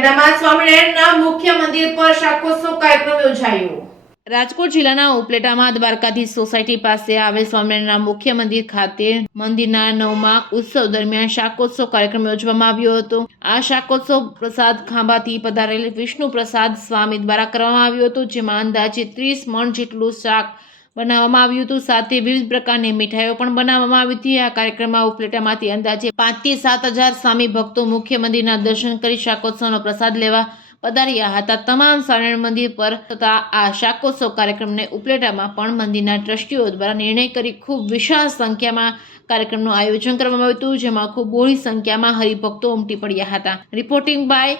ઉપલેટામાં સ્વામિનારાયણના મુખ્ય મંદિર પર શાકોત્સવ કાર્યક્રમ યોજાયો। રાજકોટ જિલ્લાના ઉપલેટામાં દ્વારકાધીશ સોસાયટી પાસે આવેલ સ્વામિનારાયણના મુખ્ય મંદિર ખાતે મંદિરના 9મા ઉત્સવ દરમિયાન શાકોત્સવ કાર્યક્રમ યોજવામાં આવ્યો હતો। આ શાકોત્સવ પ્રસાદ ખાંભાથી પધારેલ વિષ્ણુ પ્રસાદ સ્વામી દ્વારા કરવામાં આવ્યો હતો, જેમાં અંદાજે 30 મણ જેટલું શાક બનાવવામાં આવ્યું હતું, સાથે વિવિધ પ્રકારની મીઠાઈઓ પણ બનાવવામાં આવી હતી। આ કાર્યક્રમમાં ઉપલેટામાંથી અંદાજે 5 થી 7 હજાર સ્વામી ભક્તો મુખ્ય મંદિરના દર્શન કરી શાકોત્સવનો પ્રસાદ લેવા પધાર્યા હતા। તમામ સ્વામિનારાયણ મંદિર પર થતા આ શાકોત્સવ કાર્યક્રમને ઉપલેટામાં પણ મંદિરના ટ્રસ્ટીઓ દ્વારા નિર્ણય કરી ખૂબ વિશાળ સંખ્યામાં કાર્યક્રમનું આયોજન કરવામાં આવ્યું હતું, જેમાં ખૂબ બહોળી સંખ્યામાં હરિભક્તો ઉમટી પડ્યા હતા। Reporting by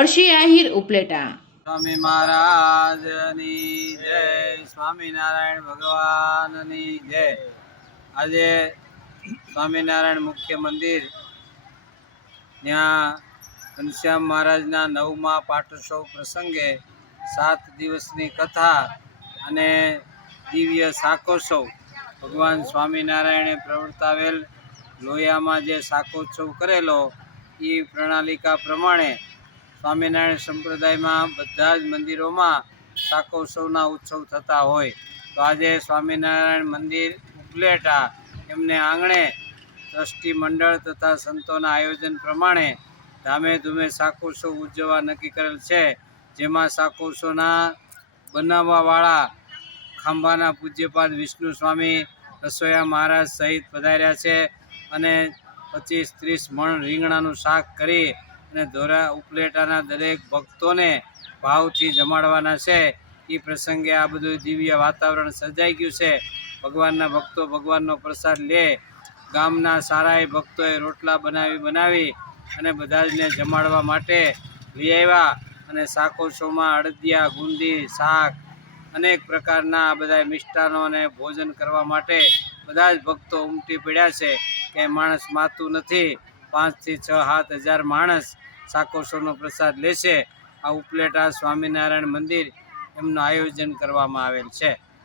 Arshi Ahir, Upleta. स्वामी महाराजनी जय, स्वामीनारायण भगवाननी जय। आज स्वामीनारायण मुख्य मंदिर ત્યાં ઘનશ્યામ મહારાજના 9મા પાટોત્સવ પ્રસંગે 7 દિવસની કથા અને દિવ્ય શાકોત્સવ ભગવાન સ્વામિનારાયણે પ્રવર્તાવેલ લોયામાં જે શાકોત્સવ કરેલો એ પ્રણાલિકા પ્રમાણે સ્વામિનારાયણ સંપ્રદાયમાં બધા જ મંદિરોમાં શાકોત્સવના ઉત્સવ થતા હોય, તો આજે સ્વામિનારાયણ મંદિર ઉપલેટા એમને આંગણે ટ્રસ્ટી મંડળ તથા સંતોના આયોજન પ્રમાણે ધામે ધૂમે શાકોત્સવ ઉજવવા નક્કી કરેલ છે, જેમાં શાકોત્સવના બનાવવાવાળા ખાંભાના પૂજ્યપાદ વિષ્ણુ સ્વામી રસોયા મહારાજ સહિત પધાર્યા છે અને 25-30 મણ રીંગણાનું શાક કરી અને ધોરા ઉપલેટાના દરેક ભક્તોને ભાવથી જમાડવાના છે। એ પ્રસંગે આ બધું દિવ્ય વાતાવરણ સર્જાઈ ગયું છે। ભગવાનના ભક્તો ભગવાનનો પ્રસાદ લે, ગામના સારાય ભક્તોએ રોટલા બનાવી અને બધા જને જમાડવા માટે લઈ આવ્યા અને શાકોત્સવમાં અડદિયા, ગુંદી, શાક અનેક પ્રકારના બધા મિષ્ટાનો અને ભોજન કરવા માટે બધા જ ભક્તો ઉમટી પડ્યા છે કે માણસ માતું નથી। 5 થી 6-7 હજાર માણસ શાકોત્સવનો પ્રસાદ લેશે। આ ઉપલેટા સ્વામિનારાયણ મંદિર એમનું આયોજન કરવામાં આવેલ છે।